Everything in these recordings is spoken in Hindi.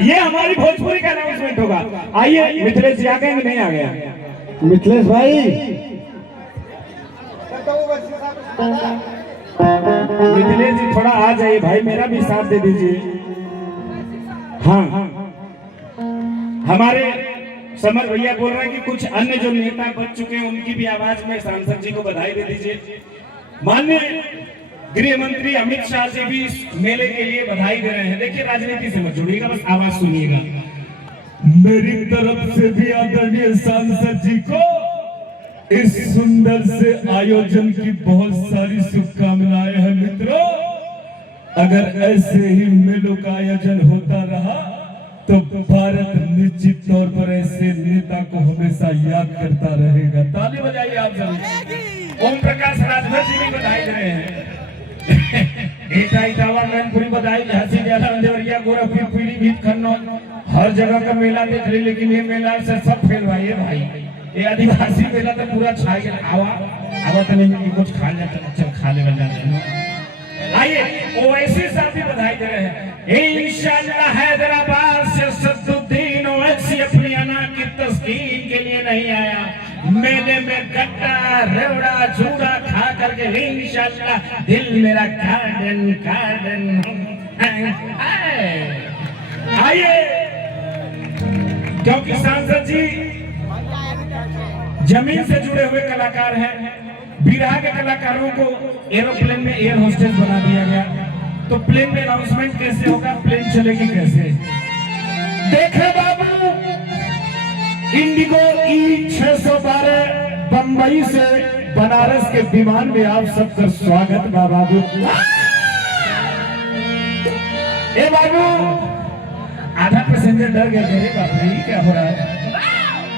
ये हमारी भोजपुरी का अनाउंसमेंट होगा। आइए मिथिलेश जी आ गए कि नहीं आ गए? मिथिलेश भाई, मिथिलेश जी थोड़ा आ जाइए भाई, मेरा भी साथ दे दीजिए। हाँ, हमारे समर भैया बोल रहे हैं कि कुछ अन्य जो नेता बच चुके हैं उनकी भी आवाज में सांसद जी को बधाई दे दीजिए। माननीय गृह मंत्री अमित शाह जी भी इस मेले के लिए बधाई दे रहे हैं। देखिए राजनीति से मत जुड़िएगा, बस आवाज सुनिएगा। मेरी तरफ से भी आदरणीय सांसद जी को इस सुंदर से आयोजन की बहुत सारी शुभकामनाएं हैं। मित्रों, अगर ऐसे ही मेलों का आयोजन होता रहा तो भारत निश्चित तौर पर ऐसे नेता को हमेशा याद करता रहेगा। ताली बजाइए आप सभी। ओम प्रकाश राजभर जी भी बधाई दे रहे हैं। एटा इटावा मैनपुरी बधाई, झांसी जालंधर देवरिया गोरखपुर पीलीभीत खन्नौर हर जगह का मेला देख ली, लेकिन ये मेला से सब फेल भाई है भाई। ये आदिवासी मेला तो पूरा छा गया। आवा तो नहीं कुछ खा लेता, चल खा ले जाते। आइए ओवैसी साहब भी बधाई दे रहे हैं। इंशाअल्लाह हैदराबाद से सद्दुद्दीन ओवैसी अपनी अना की तस्कीन के लिए नहीं आया, मेले में गट्टा रेवड़ा चूड़ा खा करके इंशाअल्लाह दिल मेरा गार्डन गार्डन। आइए, क्योंकि सांसद जी जमीन से जुड़े हुए कलाकार हैं। बिरहा के कलाकारों को एरोप्लेन में एयर होस्टेस बना दिया गया, तो प्लेन में अनाउंसमेंट कैसे होगा, प्लेन चलेगी कैसे? देखे बाबू, इंडिगो E612 बंबई से बनारस के विमान में आप सबका स्वागत बाबू। ए बाबू, आधा पैसेंजर डर गया, बाबू ये क्या हो रहा है?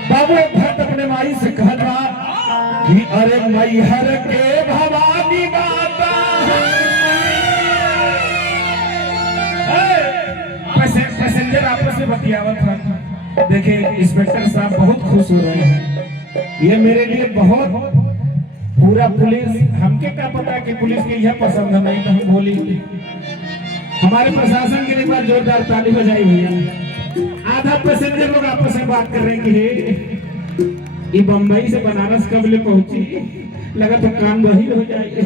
बाबू भक्त अपने माई से कहना कि अरे मैहर के भवानी माता। पैसेंजर आपस में बतियावत था। देखिए इंस्पेक्टर साहब बहुत खुश हो रहे हैं। ये मेरे लिए बहुत, पूरा पुलिस, हमके क्या पता कि पुलिस की यह पसंद है, नहीं तो हम बोली। हमारे प्रशासन के लिए एक बार जोरदार ताली बजाई भैया। आधा पैसेंजर लोग आपस में बात कर रहे हैं कि ये बंबई से बनारस कब ले पहुंची, लगा तो काम वही हो जाएगी।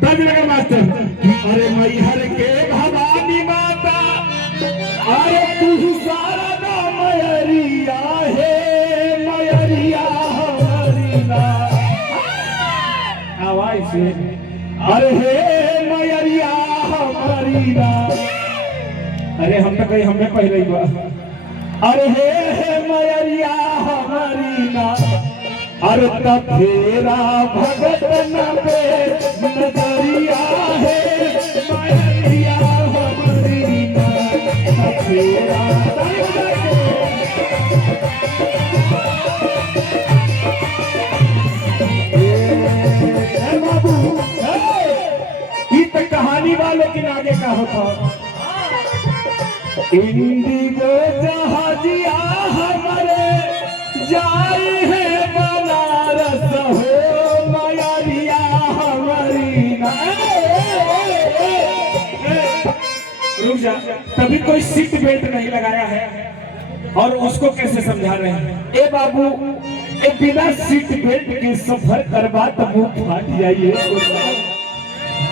तब लगा मास्टर कि अरे मैहर के भवानी माता, अरे तू सारा ना मयरिया है, मयरिया हमारी ना। आवाज से अरे हे मयरिया हमारी ना। अरे हम तो कहीं हमने पहले ही बा। अरे हे मयरिया हमारी ना, अरे तेरा भगत न पे नजरिया है, मयरिया हमारी ना तेरा। बाबू ये तो कहानी वालों के आगे का होता। इंडिगो जहाजिया हमारे जाए है बनारस हो, मयरिया हमारी ना। रुक जा, कभी कोई सीट बेल्ट नहीं लगाया है और उसको कैसे समझा रहे हैं? ए बाबू, ए बिना सीट बेल्ट के सफर करवा तो मुंह फाट जाइए।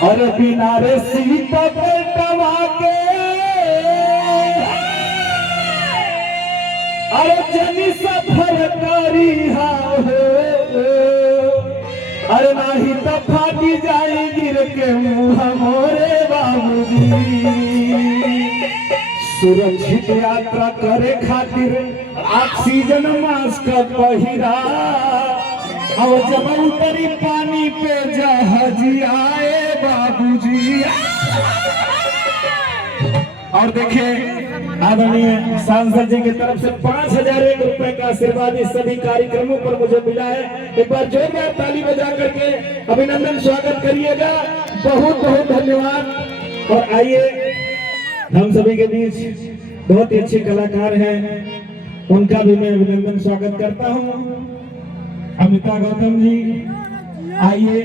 और बिना रे सीट बेल्टवा के अरे जनी सफर करी हो, अरे नाही तो फाटी जाए गिर के मुंह मोरे बाबूजी। सुरक्षित यात्रा करे खातिर ऑक्सीजन मास्क पहिरा, और जब उतरी पानी पे जहाजी आए बाबूजी। और देखें आदरणीय सांसद जी की तरफ से 5001 रुपए का आशीर्वाद इस सभी कार्यक्रमों पर मुझे मिला है। एक बार जोरदार ताली बजा करके अभिनंदन स्वागत करिएगा। बहुत बहुत धन्यवाद। और आइए, हम सभी के बीच बहुत ही अच्छे कलाकार हैं, उनका भी मैं अभिनंदन स्वागत करता हूं। अमिता गौतम जी आइए।